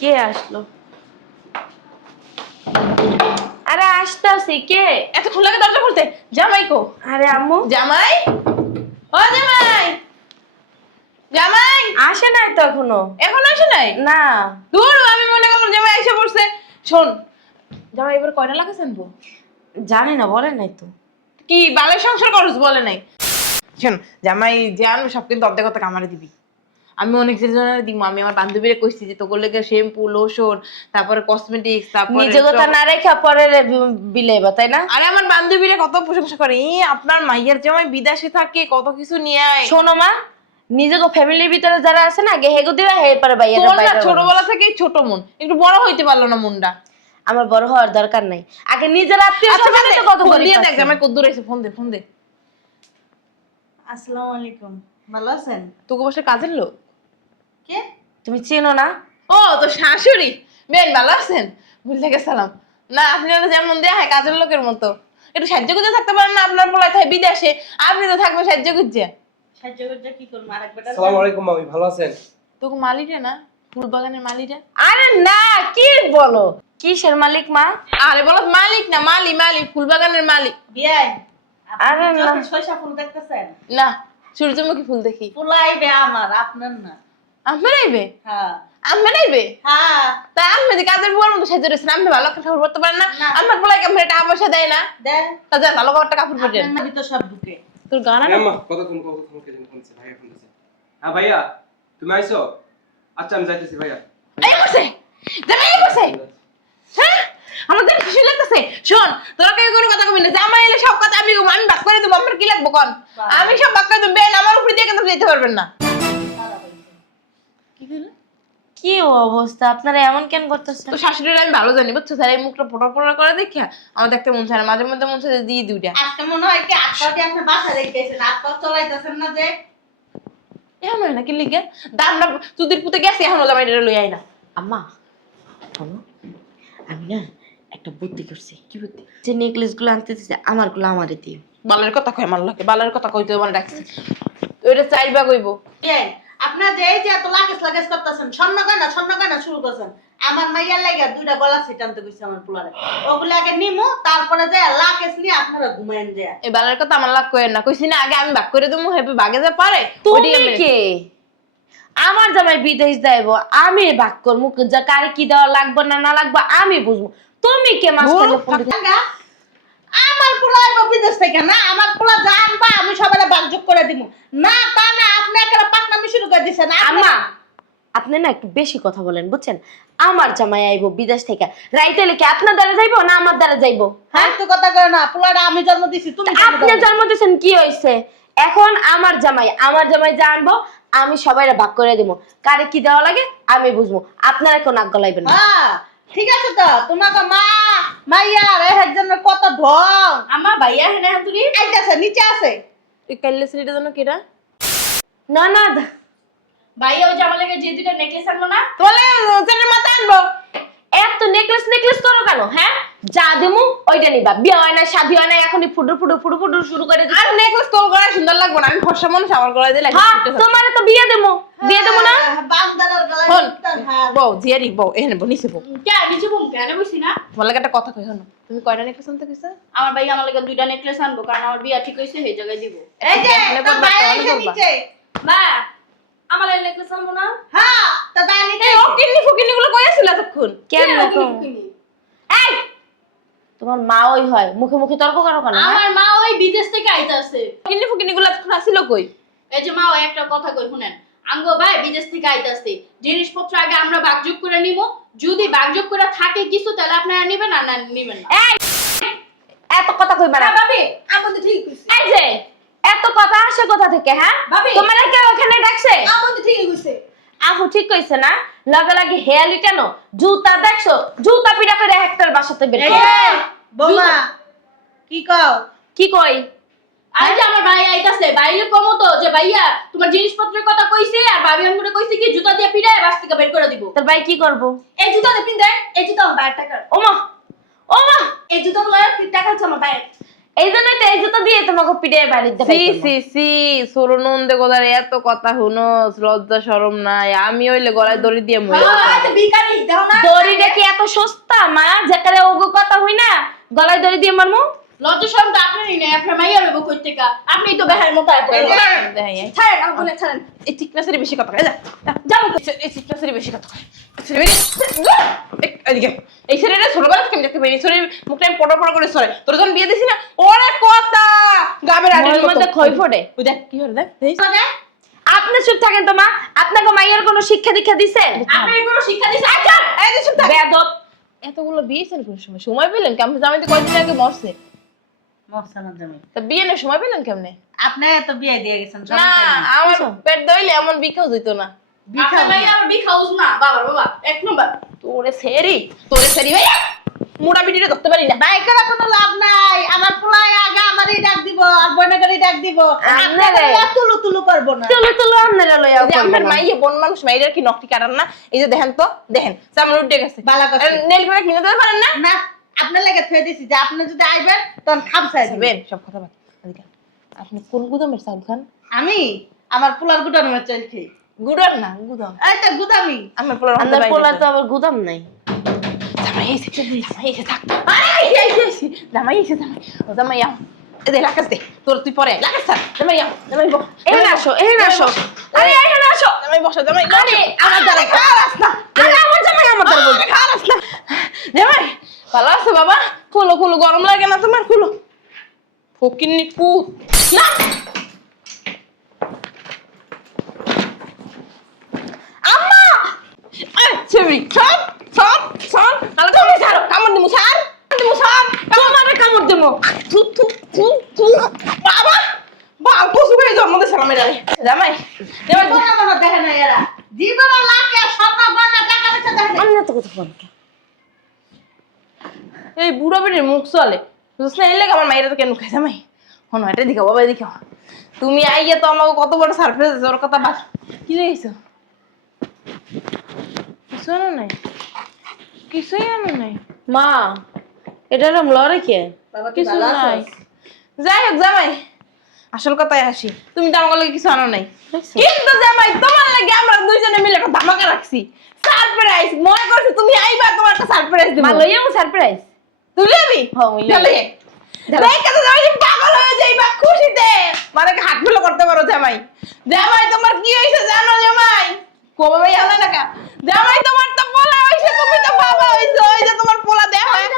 কে আসলো? আরে আসতাছি। কে? এত খোলাকে দরজা খুলতে? জামাই কো? আরে আম্মু জামাই, ও জামাই, জামাই আসে নাই তো এখনো। এখন আসে নাই? না দূর, আমি মনে করলাম জামাই এসে পড়ছে। শোন, জামাই এবার কয়টা লাগাছেন বো? জানি না, বলে নাই তো। কি বালের সংসার করছ বলে নাই? শোন, জামাই যে আনবে সব কিন্তু অর্ধেক কথা কামারে দিবি। আমি অনেক জনের দিব, আমি আমার বান্ধবীরে কইছি যে তোর লেগে শ্যাম্পু, লোশন, তারপরে কসমেটিক্স, তারপরে নিজে কথা না রেখা পরে বিলাইবা, তাই না? আরে আমার বান্ধবীরা কত প্রশংসা করে, আপনার মাইয়ার জামাই বিদেশে থাকে, কত কিছু নিয়ে আয়। শোনো মা, নিজেকে ফ্যামিলির ভিতরে যারা আছে না, আগে হেগো দিবা, হে পরে বাইরে তোর না বাইরে। ছোটবেলা থেকেই ছোট মন, একটু বড় হইতে পারলো না মনটা। আমার বড় হওয়ার দরকার নাই, আগে নিজের আত্মীয় আচ্ছা স্বজনে তো কত ফোন গরিব দিয়ে দেখ আছে। জামাই কদ্দুর এসে, ফোন দে, ফোন দে। আসসালামু আলাইকুম, ভালো আছেন? তোকে বসে কাজের লোক? কে? তুমি চেনো না? ও তো শাশুড়ি। বেন ভালো আছেন? ভুলতে গেছিলাম। না আপনি তো যেমন দেয়া হয় কাজের লোকের মতো, একটু সাহায্য করতে থাকতে পারেন না? আপনার পোলায় থাকে বিদেশে, আপনি তো থাকবেন সাহায্য করছে। সাহায্য করতে কি করব? আরেক বেটা। আসসালামু আলাইকুম মামি, ভালো আছেন? তোকে মালিটা না, ফুল বাগানের মালিটা? আরে না, কি বলো? কিসের মালিক মা? আরে বলো মালিক না, মালি, মালি, ফুল বাগানের মালিক। বিয়াই। আরে আপনি না। কি সরিষা ফুল দেখতেছেন? না, সূর্যমুখী ফুল দেখি। ফুল আইবে আমার, আপনার না। আপনার আইবে? হ্যাঁ আপনার আইবে? হ্যাঁ। তা আপনি যে কাজের বুয়ার মতো সাহায্য করেছেন, আপনি ভালো একটা কাপড় পরতে পারেন না? না। আমার পোলায় কেমন টাকা পয়সা দেয় না? দেন। তা যান ভালো একটা কাপড় পরেন। আপনার ভিতর সব ঢুকে। তোর গানা হ্যাঁ আম্মা, কতক্ষণ কে যেন ফোন দিছে, ভাইয়া ফোন দিছে। হ্যাঁ ভাইয়া, তুমি আইছো? আচ্ছা আমি যাইতেছি ভাইয়া। এই বসে জামাই, এই বসে। হ্যাঁ, আমাদের খুশি লাগতেছে। শোন, তোরা কেউ কোনো কথা কবি না, জামাই এলে সব কথা আমি কইবো, আমি ভাগ করে দেবো। আমার কি লাগবো কোন? আমি সব ভাগ করে দেবো। বেন আমার উপরে দিয়ে কিন্তু যেতে পারবেন না। কি দিল? কি অবস্থা, আপনারা এমন কেন করতেছেন? তো শাশুড়ির আমি ভালো জানি, বুঝছো? তার এই মুখটা ফোটা ফোটা করে দেখিয়া আমার দেখতে মন চায় না, মাঝে মধ্যে মন চায় দিয়ে দুইটা। আজকে মনে হয় কি আটপাটি আপনি বাসা রেখেছেন, আটপা চলাইতেছেন না যে? এখন হয় না কি লিগে দাম না তুদির পুতে গেছে, এখন জামাই এটা লই আই না। আম্মা শোনো, আমি না একটা বুদ্ধি করছি। কি বুদ্ধি? যে নেকলেস গুলো আনতে দিছে, আমার গুলো আমারে দিও। বালের কথা কয় আমার লাগে, বালের কথা কইতে মানে ডাকছে। ওইটা চাইবা কইবো। বিয়াই, আপনার যে এই যে এত লাগেজ লাগেজ করতেছেন, স্বর্ণ গয়না শুরু করছেন। আমার মাইয়ার লাগা দুইটা গলা সেট আনতে কইছে আমার পোলারে। ওগুলো আগে নিমু, তারপরে যে লাগেজ নিয়ে আপনারা ঘুমায়েন যায়। এই বালের কথা আমার লাগ কইেন না, কইছি না আগে আমি ভাগ করে দেবো, হেপে ভাগে যা পারে। তুমি কে? আমার জামাই বিদেশ যাইবো, আমি ভাগ করবো, যা কারে কি দেওয়া লাগবে না না লাগবে আমি বুঝবো। তুমি কে মাঝখানে ফোন দিতে? টাকা আমার পোলা আইবো বিদেশ থেকে, না আমার পোলা জানবা আমি সবাই ভাগযোগ করে দিব। না তা না, আপনি একটা পাকনামি শুরু করে দিছেন। আম্মা, আপনি না একটু বেশি কথা বলেন, বুঝছেন? আমার জামাই আইবো বিদেশ থেকে, রাইতে লেখে আপনার দ্বারা যাইবো না আমার দ্বারা যাইবো? হ্যাঁ তো কথা কয় না, পোলাটা আমি জন্ম দিছি, তুমি আপনি জন্ম দিয়েছেন, কি হইছে? এখন আমার জামাই জানবো, আমি সবাইরে ভাগ করে দেবো। কারে কি দেওয়া লাগে আমি বুঝবো, আপনারা কেউ নাক গলাইবেন না। হ্যাঁ ঠিক আছে। তো তোমাকে মাইয়ার এর জন্য কত ঢং। আমার ভাইয়া হেনে হাতুরি আইতাছে, নিচে আছে। এই কাইলে সিলিটা জানো কেডা? না না, ভাইয়া ওই যে আমার লাগে যে দুইটা নেকলেস আনবো না, তোমার চেনের মাথা আনবো। এত নেকলেস করো কেন? হ্যাঁ, যা দেবো ওইটা নিবা। বিয়ে হয় না, শাদী হয় না, এখনই ফুটু শুরু করে দিচ্ছ। আর নেকলেস তোর গলায় সুন্দর লাগবে না, আমি ফর্সা মানুষ, আমার গলায় দিলে হ্যাঁ, তোমারে তো বিয়ে দেবো না। বান্দারের গলায় হন মুক্তার হার। বউ, জিয়ারি বউ, এখানে বউ, নিচে বউ। কে নিচে বুম কেন বসি না? তোমার লাগে একটা কথা কই, হন তুমি কয়টা নেকলেস আনতে কইছো? আমার ভাই আমার লাগে দুইটা নেকলেস আনবো, কারণ আমার বিয়া ঠিক হইছে, সেই জায়গায় দিব। এই যে এখানে তো বলবা, বাইরে তাহলে এসে বলবা। নিচে। মা আমার লাগে নেকলেস আনবো না? হ্যাঁ তো তাই নিচে। এই অকিন্নি ফকিন্নি গুলো কই আছিল এতক্ষণ? কেন কেন রকম? কিনি? এই, তোমার মা ওই হয়, মুখে মুখে তর্ক করো কেন? হ্যাঁ? আমার মা ওই বিদেশ থেকে আইতাছে। অকিন্নি ফকিন্নি গুলো এতক্ষণ আছিল কই? এই যে মা ওই একটা কথা কই শুনেন, আঙ্গো ভাই বিদেশ থেকে আইতাছে, জিনিসপত্র আগে আমরা ভাগযোগ করে নিব, যদি ভাগযোগ করে থাকে কিছু তাহলে আপনারা নেবেন আর না নেবেন না। এই, এত কথা কইবা না। ভাবি আপনি তো ঠিক কইছে, এই যে এত কথা আসে কোথা থেকে? হ্যাঁ, ভাবি। তোমার কেউ ওখানে ডাকছে? আপনি তো ঠিকই কইছে। আপু ঠিক কইছে না? লগে লাগে হেয়ালি কেন? জুতা দেখছো? জুতা পিটা করে হেক্টর বাসাতে বের এই করো। যে বৌমা কি কও? কি কই? আর যে আমার ভাই আইতাছে, ভাইলে কমো তো যে ভাইয়া তোমার জিনিসপত্রের কথা কইছে, আর ভাবি আমগুলো কইছে কি জুতা দিয়ে পিটায় বাস থেকে বের করে দিব। তোর ভাই কি করবো? এই জুতা দিয়ে পিন দেন, এই জুতা আমার ভাইয়ের টাকা। ওমা, ওমা, এই জুতা গুলো টাকা হচ্ছে আমার ভাইয়ের। এই জন্যই তো এই জুতো দিয়ে তোমাকে পিঠে বাড়িতে সি সি সি সরনন্দে গোদার এত কথা হুনস, লজ্জা শরম নাই। আমি হইলে গলায় দড়ি দিয়ে মই ভিখারি দাও না দড়িটা কি এত সস্তা মা যেখানে ওগো কথা হই না গলায় দড়ি দিয়ে মারমু? লজ্জা শরম তো আপনারই নেই, আপনার মাইয়ার হইব কই থেকে? আপনি তো বেহার মতো আপনি ছাড়েন, আমার বোনের ছাড়েন। এই ঠিকনাসেরই বেশি কথা কয়। যাবো এই ঠিকনাসেরই বেশি কথা কয়। এদিকে এই ছেলেটা ছোটবেলা থেকে আমি দেখতে পাইনি, শরীর মুখটা আমি পড়া পড়া করে সরে। তোর যখন বিয়ে দিছি না, ওরে কথা গাবের আড়ির মনের মধ্যে খই ফোটে। ওই দেখ কি হলো, দেখ দেখ। আপনি চুপ থাকেন তো মা, আপনাকে মাইয়ার কোনো শিক্ষা দীক্ষা দিছে? আপনার কোনো শিক্ষা দিছে? আচ্ছা এই যে চুপ থাক। বেয়াদব। এতগুলো বিয়ে ছিল কোন সময়? সময় পেলেন কেমন? জামাই তো কয়দিন আগে মরছে। মহসানের জামাই তা বিয়ে নিয়ে সময় পেলেন কেমনে? আপনি তো বিয়ে দিয়ে গেছেন না আমার পেট দইলে এমন বিখাও যেত না। আপনার মাইয়া আবার বিখাউস না বাবার বাবা এক নম্বর। তোরে সেরি ভাই মুড়া বিটিরে ধরতে পারি না। বাইকের কোনো লাভ নাই, আমার পোলায় আগে আমারই ডাক দিব আর বইনাগারই ডাক দিব। আপনারে তুলু তুলু করবো না। চলো চলো আপনারা লইয়া এই যে আমার মাইয়ে বন মানুষ মাইরের কি নকটি কাটান না? এই যে দেখেন তো, দেখেন চামড়া উঠে গেছে। বালা কথা। নেল করে কিনে দিতে পারেন না? না আপনার লাগে থুয়ে দিছি যে আপনি যদি আইবেন তখন খামসাই দিবেন। দিবেন সব কথা বাদ। এদিকে আপনি কোন গুদামের চাল খান? আমি আমার পোলার গুদামের চাল খাই। গুড়ার না গুদাম। এই তো গুদামি। আমার পোলার হাতে আপনার বাইরে পোলা আছে। তো আবার গুদাম নাই। জামাই এসে থাক। জামাই এসে ও জামাই আও। এই দে লাগাস দে। তোর তুই পরে লাগাস থাক। জামাই আও। জামাই বস। এখানে আসো এখানে আসো। আরে এখানে আসো। জামাই বসো জামাই। আরে আমার দ্বারা খারাস না। আরে আমার জামাই আমার দ্বারা বলবে। খারাস না। জামাই ভালো আছে বাবা? খুলো খুলো, গরম লাগে না তোমার? খুলো। ফকিন্নি কুত। না আম্মা আচ্ছা সব সব সব আলো তুমি ছাড়ো, কামড় দিমু ছাড় দিমু সব তোমারে কামড় দেবো। থু থু থু থু বাবা বাল কসু করে জন্ম দে সালামে রে জামাই জামাই বড় বড় দেখে না এরা। জীবন লাখে স্বর্ণ গয়না টাকা পয়সা দেখে না। আমি তো কথা বল। এই বুড়ো বেটির মুখ চলে বুঝছ না? এলে আমার মাইরা তো কেন খাই জামাই হন এটা দিখাও বাবা দিখাও। তুমি আইয়া তো আমাকে কত বড় সারপ্রাইজ আছে, ওর কথা বাদ। কি লেগেছো? কিছু আনো নাই, কিছুই আনো নাই। মা এটা রম লড়ে কে? বাবা কি কিছু ভালো নাই। আছিস? যাই হোক জামাই আসল কথায় আসি, তুমি তো আমার লাগে কিছু আনো নাই। দেখছো? কিন্তু জামাই তোমার লাগে আমরা দুইজনে মিলে একটা ধামাকা রাখছি, সারপ্রাইজ। মনে করছি তুমি আইবা, তোমার একটা সারপ্রাইজ দিব। মা লইয়া আমার সারপ্রাইজ। তুই যাবি? হ্যাঁ, আমি লইয়া। চলে দেখে তো জামাই তুমি পাগল হয়ে যাইবা খুশিতে, মানে হাত ফেলো করতে পারো জামাই। জামাই তোমার কি হয়েছে জানো জামাই? কবে ভাই আনা না কা জামাই তোমার তো পোলা হয়েছে, তুমি তো বাবা হয়েছে। ওই যে তোমার পোলা দেখো এই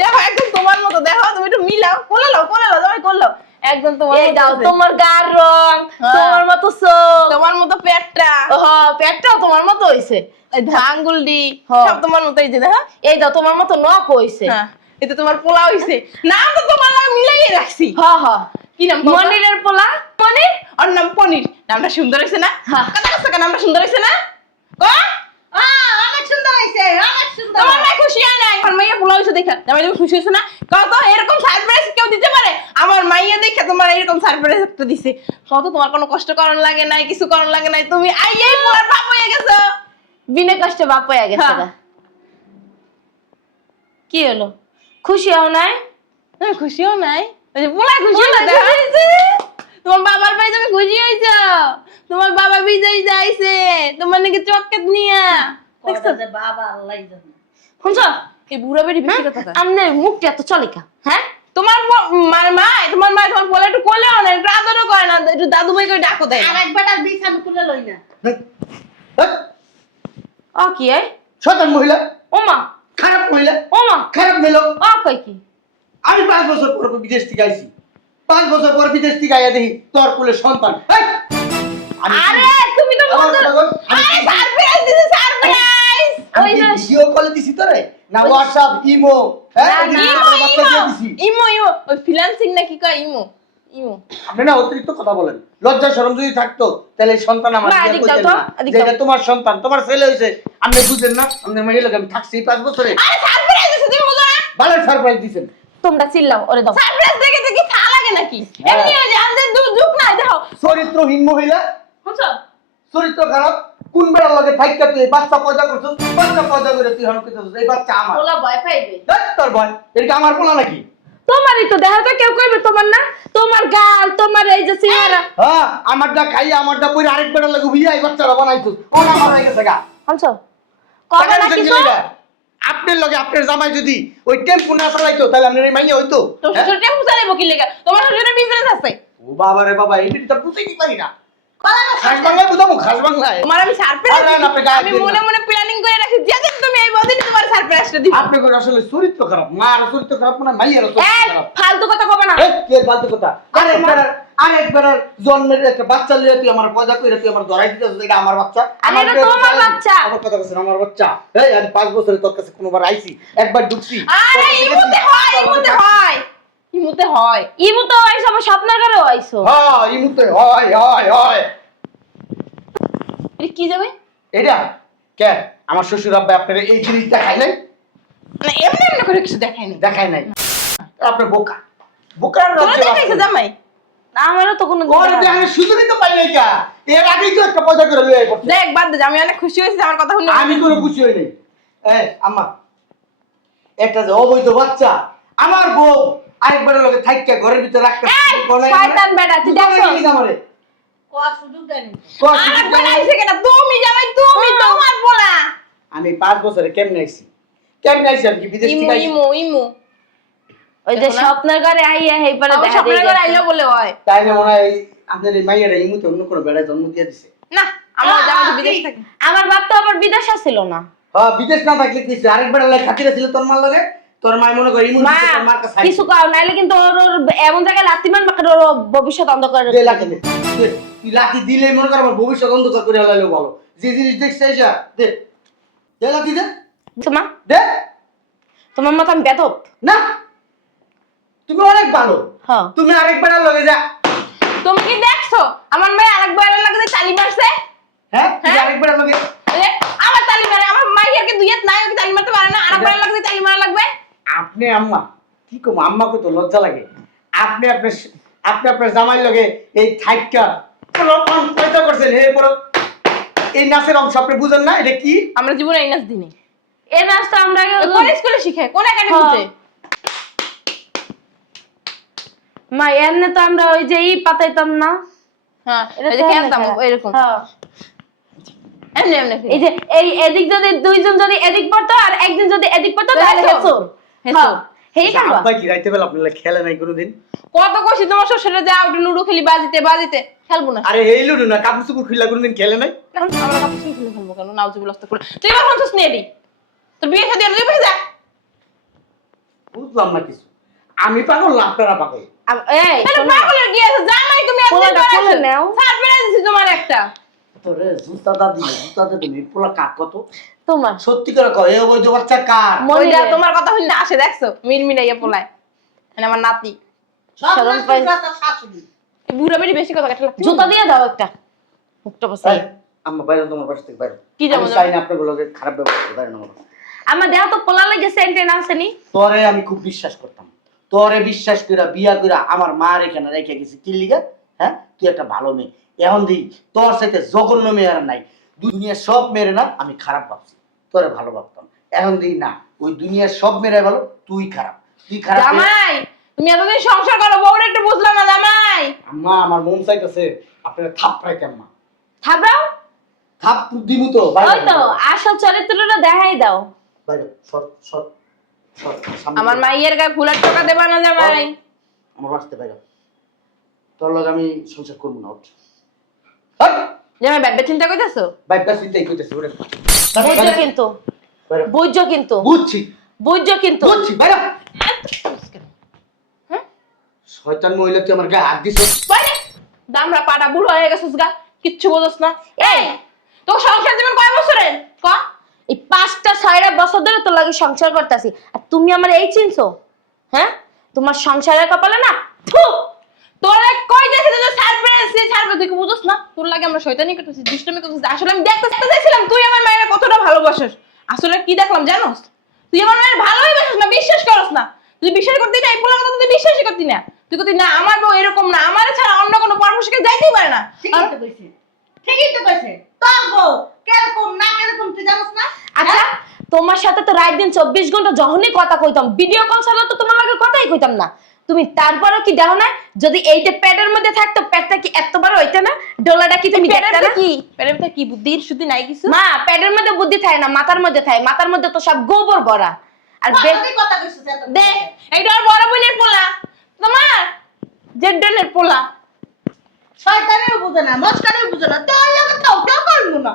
দেখো একদম তোমার মতো, দেখো তুমি একটু মিলাও, কোলে লাও জামাই করলো একদম তোমার এই মতো দাও হয়েছে। তোমার গার রং, হ্যাঁ। তোমার মতো চোখ, তোমার মতো পেটটা, ওহ পেটটাও তোমার মতো হইছে। এই আঙ্গুলডি হ্যাঁ। সব তোমার মতোই যে দেখো। এই দাও তোমার মতো নখ হইছে। হ্যাঁ এটা তোমার পোলা হইছে। নাম তো তোমার লাগে মিলাইয়ে রাখছি। হ হ কি নাম? বলতো? মনিরের পোলা মনির। ওর নাম পনির। নামটা সুন্দর হয়েছে না? হ্যাঁ। কথা কথা নামটা সুন্দর হয়েছে না? অনেক সুন্দর হয়েছে, অনেক সুন্দর। তোমার মাই খুশি হয় নাই? আমার মাইয়া পোলা হয়েছে দেখা জামাই তুমি খুশি হয়েছে না? কত এরকম সারপ্রাইজ কেউ দিতে পারে? আমার মাইয়া দেখে তোমার এরকম সারপ্রাইজ একটা দিছে। কত তোমার কোনো কষ্ট করার লাগে নাই, কিছু করার লাগে নাই, তুমি আইয়াই পোলার বাপ হয়ে গেছো। বিনা কষ্টে বাপ হয়ে গেছে হ্যাঁ। গা। কি হলো খুশি হও নাই? তুমি খুশিও নাই? ওই যে পোলা খুশি পোলা হয়েছে। খুশি হয়েছে। তোমার বাবার ভাই তুমি খুশি হয়েছো? তোমার বাবা বিজয় যাইছে তোমার নাকি চকলেট নিয়া। দেখছো? কবে যে বাবা আল্লাহই জানে। শুনছো? এই বুড়া বেরি বেশি কথা কয়। আমনে মুখটা এত চলে কা? হ্যাঁ তোমার মানে তোমার মা তোমার পোলা একটু কোলেও না, একটু আদরও করে না, একটু দাদু ভাই করে ডাকো দেয় না। আর একবার আর বিষ আমি খুলে লই না। ও কি এই শয়তান মহিলা, ওমা খারাপ মহিলা, ওমা খারাপ মেলো। ও কই কি? আমি 5 বছর পর বিদেশ থেকে আইছি, 5 বছর পর বিদেশ থেকে আইয়া দেখি তোর কোলে সন্তান। এই! আরে তুমি তো আমার বলছো কথা বল, আমি আরে কি- সারপ্রাইজ দিছে সারপ্রাইজ। আমি ওই কি যে- ভিডিও কলে দিছি তোরে না হোয়াটসঅ্যাপ ইমো? হ্যাঁ না, এদিকে না, তোর বাচ্চা দিয়ে দিছি। ইমো ওই ফ্রিল্যান্সিং না কি কয় ইমো ইমো। আপনি না অতিরিক্ত কথা বলেন। লজ্জা শরম যদি থাকতো তাহলে এই সন্তান আমার না, বিয়ে এদিক করতেন দাও তো, না। এদিক যেটা দাও। তোমার সন্তান, তোমার ছেলে হইছে, আপনি বুঝেন না? আপনি মেয়ে লোক, আমি থাকছি 5 বছরে। আরে সারপ্রাইজ দিছে তুমি বুঝো না? ভালো সারপ্রাইজ দিছেন। তোমরা চিল্লাও ওরে দাও। সারপ্রাইজ দেখে দেখি থা লাগে নাকি? হ্যাঁ। এমনি হয়ে যায় আমাদের যুগ নাই দেখো। চরিত্রহীন মহিলা, বুঝছো? চরিত্র খারাপ। কোন বেড়ার লগে থাইকা তুই বাচ্চা পয়দা করছিস? বাচ্চা পয়দা করে তুই হন কইতেছিস এই বাচ্চা আমার। ওলা ভয় পাইবে। দেখ তোর ভয়, এটা কি আমার পোলা নাকি? তোমারই তো দেখা তো কেউ কইবে তোমার না, তোমার গাল, তোমার এই যে চেহারা। হ্যাঁ আমারটা খাইয়া আমারটা পরে আরেকবার লাগে বুঝিয়া এই বাচ্চারা বানাইছো ও না আমার হয়ে গেছে গা আনছো কবে টাকা না দিছেন কিছু কি লাগা? আপনার লগে আপনার জামাই যদি ওই টেম্পু না চালাইতো তাহলে আপনার এই মাইয়া হইতো তোর হ্যাঁ? শ্বশুর টেম্পু চালাইবো কি লেগা? তোমার শ্বশুরের বিজনেস আছে। ও বাবা রে বাবা এই তো বুঝতে কি পারি না খাস বাংলায় বুঝাবো খাস বাংলায় তোমার আমি সারপ্রাইজ আর না, আপনি গায়ে আমি দিন না। মনে মনে প্ল্যানিং করে রাখি যেদিন তুমি এই বদিন তোমার সারপ্রাইজটা দিবা। আপনি করে আসলে চরিত্র খারাপ মার চরিত্র খারাপ না মাইয়ার চরিত্র এই খারাপ ফালতু কথা কবে না। এই কে ফালতু কথা আরেকবার জন্মের একটা বাচ্চা লিয়ে তুই আমার পয়দা কইরা তুই আমার ধরাই দিতেছিস এটা আমার বাচ্চা আরে এটা তোমার বাচ্চা। আমার কথা বলছিস আমার বাচ্চা এই আমি 5 বছরে তোর কাছে কোনোবার আইছি একবার ঢুকছি আরে ইমুতে হয়, ইমুতে হয়, ইমুতে হয়। ইমু তো আইছো, আমার স্বপ্নের ঘরেও আইছো। হ্যাঁ ইমুতে হয় হয় হয় এটা কি যাবে? এটা কে আমার শ্বশুর আব্বা আপনার এই জিনিস দেখায় নাই না এমনি এমনি করে কিছু দেখায়নি। দেখায় নাই আপনার বোকা বোকার তোরা রাজ্যে বাস দেখাইছে করে। জামাই? আমারও তো কোনো ওরে দেখেন সুযোগই তো পাই নাই কা এর আগেই তো একটা পয়দা করে লয়ে করছে দেখ বাদ দে, আমি অনেক খুশি হয়েছি আমার কথা শুনে। আমি কোনো খুশি হই নাই এই আম্মা একটা যে অবৈধ বাচ্চা আমার বউ আরেকবারের লগে থাইকা ঘরের ভিতরে রাখতে শয়তান বেটা, তুই দেখছো? আমারে কোয়া সুযোগ দেয়নি আরেক বানাইছে কেন? তুমি জামাই, তুমি তোমার বলা। আমি 5 বছরে কেমনে আইছি আমি কি বিদেশ ইমু থেকে আইছি ইমু ইমু ওই যে স্বপ্নের ঘরে আইয়া হেইপারে আমার দেখা স্বপ্নের দিয়ে ঘরে গেছে। আইলো বলে হয় তাই না মনে হয় আপনার এই মাইয়ারা ইমুতে অন্য কোনো বেড়ায় জন্ম দিয়ে দিছে না। আমার জামাই তো বিদেশ থাকে। আমার বাপ তো আবার বিদেশে ছিল না। হ্যাঁ বিদেশ না থাকলে কিছু আরেকবার লাগে খাতিরা ছিল তোর মার লগে তোর মাই মনে করে ইমু মা তোর মার কাছে কিছু কাও নাইলে কিন্তু ওর এমন জায়গায় লাথি মারবা ওর ভবিষ্যৎ অন্ধকার। দে লাঠি দে তুই লাঠি দিলে মনে কর আমার ভবিষ্যৎ অন্ধকার করে হলাইলো ভালো যে জিনিস দেখছিস এসা দে দে লাঠি দে তোমা দে তোমার মত আমি বেদব। না তুমি অনেক ভালো হ্যাঁ তুমি আরেকবার লগে যা তুমি কি দেখছো আমার মেয়ে আরেক বয়ের লাগে তালি মারছে? হ্যাঁ তুই হ্যাঁ? আরেকবার লগে এ, আমার তালি মারে, আমার মাইয়ার কি দুইয়াত নাই, ওকে তালি মারতে পারে না? আরেক বয়ের লাগে তালি মারা লাগবে? আপনি আম্মা কি কম আম্মাকে তো লজ্জা লাগে আপনি আপনার জামাই লগে এই থাইকা প্রমাণ পয়দা করছেন হে পর এই নাচের অংশ আপনি বুঝেন না এটা কি আমরা জীবনে এই নাচ দিনে এই নাচটা আমরা কোন স্কুলে শিখে, কোন একাডেমিতে? মা এমনি তো আমরা ওই যে ই পাতাইতাম না। হ্যাঁ এটা এই যে তো খেলতাম এমনি এরকম হ্যাঁ। এমনি এমনি এই যে এই এদিক যদি দুইজন যদি এদিক পড়তো আর একজন যদি এদিক পড়তো তাহলে হেসুর হেসুর। হেই কামবা। আব্বা কি রাইতে বেলা আপনারা খেলে নাই কোনোদিন কত কষি তোমার শ্বশুরে যাও একটু লুডো খেলি, বাজিতে বাজিতে খেলবো না। আরে এই লুডু না কাপড় চুপড় খুললা কোনোদিন খেলে নাই এখন আমরা কাপড় চুপড় খুলে খেলবো কেন? নাউজুবিল্লাহ আস্তাগফিরুল্লাহ। তুই এবার ফোনছিস নিয়ে দি, তোর বিয়ে শাদী আর তুই বসে যা। বুঝলাম না কিছু আমি পাগল না আপনারা পাগল এই তাহলে শোনো, পাগলের কি আছে? জামাই তুমি একদিন পোলাটা করে খুলে নাও। সাত বেলা দিছি তোমার একটা। তোরে জুতা দিলে পোলা কাক কত তোমার সত্যি করে কয় এই অবৈধ বাচ্চা কার ওইটা মনিরে। তোমার কথা শুনে আসে দেখছো মিরমিরাইয়া পোলায়, মানে আমার নাতি। সব শরম নাচ পাই। করতে শাশুড়ি এই বুড়া বেড়ি বেশি কথা কাটে লাগছে। জুতা দিয়ে দাও একটা মুখটা বসাই। এই, আম্মা বাইরে তোমার পাশ থেকে বাইরে কি যাবো আমি চাই না আপনার গুলোকে খারাপ ব্যবহার করে বাইরে নামাবো আমার দেহ তো পোলা লাগে সেন্টেন আসেনি। তোরে আমি খুব বিশ্বাস করতাম তোরে বিশ্বাস কইরা বিয়া কইরা আমার মা এখানে রেখে গেছি কি লিগা হ্যাঁ তুই একটা ভালো মেয়ে এখন দিই তোর সাথে জঘন্য মেয়ে আর নাই দুনিয়ার সব মেয়েরে না আমি খারাপ ভাবছি তোরে ভালো ভাবতাম এখন দিই না ওই দুনিয়ার সব মেয়েরাই ভালো তুই খারাপ মেয়ে। জামাই তুমি এতদিন সংসার করো, বউরে একটু বুঝলাম না জামাই। আম্মা আমার মন চাইতেছে আপনারা থাপড়াইতে আম্মা থাবরাও থাপ দিমু তো বাইরে ওই তো আসল চরিত্রটা দেখাই দাও। বাইরে সর সর সর সামনে আমার সর। মাইয়ের গায়ে ফুলের টাকা দেবা না জামাই? আমার বাঁচতে বাইরে তোর লগে আমি সংসার করবো না ওঠ হাট! জামাই ব্যাপারে চিন্তা করতেছো? বাইপাস চিন্তাই করতেছি ওরে বুঝছো কিন্তু বাইরে। বুঝছো কিন্তু বুঝছি বুঝছো কিন্তু বুঝছি বাইরে শয়তান মহিলা তুই আমার গায়ে হাত দিছ বাইরে দামরা পাটা বুড়ো হয়ে গেছিস গা, কিচ্ছু বোঝস না। এই তো সংসার জীবন কয় বছরে ক? এই 5টা 6টা বছর ধরে তোর লাগে সংসার করতেছি আর তুমি আমার এই চিনছো? হ্যাঁ তোমার সংসারের কপালে না থু তোরে কই গেছিস যে সারপ্রাইজ সে ছাড়বে, তুই কি বুঝছ না? তোর লাগে আমরা শয়তানি করতেছি, দুষ্টুমি করতেছি। আসলে আমি দেখতে চাইছিলাম তুই আমার মায়ের কতটা ভালোবাসিস। আসলে কি দেখলাম জানোস? তুই আমার মায়ের ভালোই বাসিস না, বিশ্বাস করস না। তুই বিশ্বাস করতি না, এই পোলার কথা তুই বিশ্বাসই করতি না। তুই করতি না আমার বউ এরকম না, আমার ছাড়া অন্য কোনো পরামর্শকে যাইতেই পারে না। ঠিকই তো কইছে তোর বউ কিরকম না কিরকম তুই জানোস না আচ্ছা তোমার সাথে তো রাত দিন 24 ঘন্টা যখনই কথা কইতাম, ভিডিও কল ছাড়া তো তোমার লগে কথাই কইতাম না। তুমি তারপরও কি দেখো না, যদি এইটা পেটের মধ্যে থাকতো, পেটটা কি এত বড় হইতো না? ডলাটা কি তুমি দেখতে না? পেটের ভিতরে কি বুদ্ধির শুদ্ধি নাই কিছু? মা, পেটের মধ্যে বুদ্ধি থাকে না, মাথার মধ্যে থাকে। মাথার মধ্যে তো সব গোবর ভরা। আর কতদিন কথা কইছিস এত? দে এইটা আর বড় বোনের পোলা, তোমার জেডনের পোলা। শয়তানেও বুঝে না, মস্কারেও বুঝে না, তোর লাগে তো কেউ করবো না।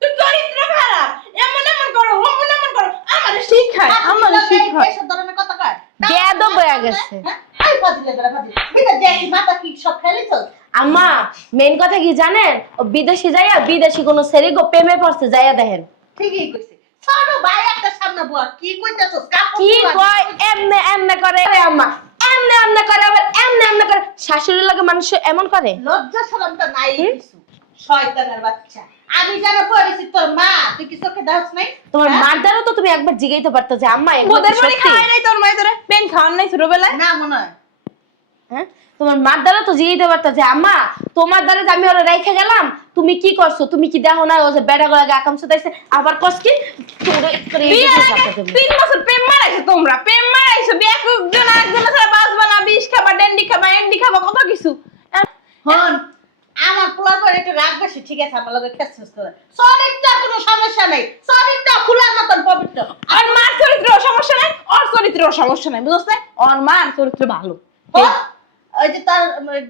তুই চরিত্র খারাপ, এমন এমন করো, অমন এমন করো, আমারে শিখায়, আমারে শিখায়। এসব ধরনের কথা কয়? বেয়াদব হয়ে গেছে। হ্যাঁ? আই ফাজিলে বেড়া ফাজিল। বিনা জ্যাকি মাথা কি সব খেলিছ? আম্মা, মেইন কথা কি জানেন? ও বিদেশে যাইয়া বিদেশি কোন সেরি গো প্রেমে পড়ছে, যাইয়া দেখেন। ঠিকই কইছে। ছোট ভাই একটা সামনে বুয়া কি কইতাছস? কাপড় কি পরা- কয় এমনে এমনে করে রে আম্মা, এমনে এমনে করে, আবার এমনে এমনে করে। শাশুড়ির লাগে মানুষ এমন করে? লজ্জা শরমটা নাই কিছু। শয়তানের বাচ্চা। আমি জানো পড়েছি তোর মা, তুই কি চোখে দাস নাই? তোমার হ্যাঁ? মার দ্বারা তো তুমি একবার জিগাইতে পারতো যে আম্মা এগুলো ওদের কি বাড়ি সত্যি? খাওয়াই নাই তোর মায়ের ধরে, পেন খাওয়ান নাই ছোটবেলায়? না মনে হয়। হ্যাঁ, তোমার মার দ্বারা তো জিগাইতে পারতো যে আম্মা তোমার দ্বারা যে আমি ওরা রাইখে গেলাম, তুমি কি করছো? তুমি কি দেখো না ও যে বেড়া গলাকে আকাম সুতাইছে, আবার কস কি তোরে করে বিয়ের আগে 3 বছর প্রেম মারাইছো তোমরা, প্রেম মারাইছো, বিয়ে একজন আরেকজনের সাথে বাজবা না, বিষ খাবা, ডেন্ডি খাবা, এন্ডি খাবা, কত কিছু। হন আমার পোলার পরে একটু রাগ বেশি, ঠিক আছে, আমার লগে খেসখেস করে। শরীরটা কোনো সমস্যা নেই, শরীরটা ফুলার মতন পবিত্র। আর মার চরিত্র সমস্যা নাই, ওর চরিত্র সমস্যা নাই, বুঝছ না? ওর মার চরিত্র ভালো। হন, ওই যে তোর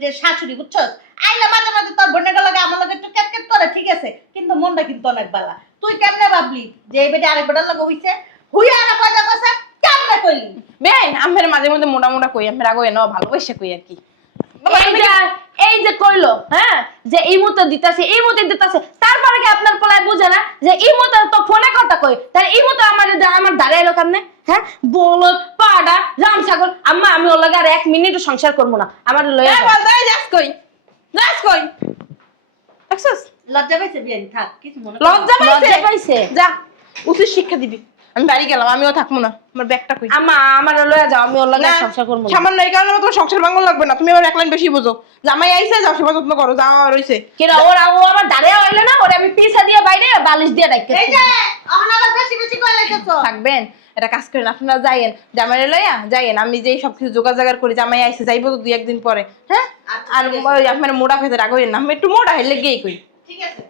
যে শাশুড়ি বুঝছস, আইলা মাঝে মাঝে তোর বোনের লগে আমার লগে একটু ক্যাটক্যাট করে, ঠিক আছে, কিন্তু মনটা কিন্তু অনেক বালা। তুই কেমনে ভাবলি যে এই বেটা আরেক বেটার লগে হইছে? হুইয়া আর পয়দা কইছে, কেমনে কইলি? বেন আমের মাঝে মধ্যে মোটা মোটা কই, আমি রাগো এনো ভালোবাসা কই আর কি। এই যে কইলো, হ্যাঁ, যে ইমুতে দিতাছে, ইমুতে দিতাছে, তারপরে কি আপনার পোলায় বুঝে না যে ইমুতে তো ফোনে কথা কই, তাই ইমুতে আমার দাঁড়ায় এলো কেমনে? হ্যাঁ, বলদ পাড়া রাম ছাগল। আম্মা, আমি ওর লগে আর 1 মিনিটও সংসার করবো না, আমার লইয়া হ্যাঁ যাও। বল তাই যাস কই, যাস কই, দেখছস লজ্জা পাইছে বিয়ান, থাক কিছু মনে লজ্জা পাইছে, লজ্জা পাইছে। যা উচিত শিক্ষা দিবি। আমি বাড়ি গেলাম, আমিও থাকবো না, আমার ব্যাগটা কই। আম্মা, আমার লইয়া যাও, আমি ওর লগে না, আর সংসার করবো না। সামান্য এই কারণে তোমার সংসার ভাঙন লাগবে না, তুমি আবার এক লাইন বেশি বোঝো। জামাই আইছে, যাও সেবা যত্ন করো, যাওয়া রইছে। কেন ও আমার দাঁড়িয়ে হইলে না, ওরে আমি পিছা দিয়ে বাইরে বালিশ দিয়ে ডাইকে। এই যে এখন আবার বেশি বেশি কই লাইতেছ। থাকবেন এটা কাজ করেন, আপনারা যাইয়েন, জামাই লইয়া যাইয়েন, আমি যেই সবকিছু জোগাড় করি, জামাই আইছে যাইবো তো 2-1 দিন পরে। হ্যাঁ, আচ্ছা, আর ঠিক আছে। আপনার মোড়া খেতে রাগ হইেন না, আমি একটু মোড়া হেলে গিয়েই কই। ঠিক আছে।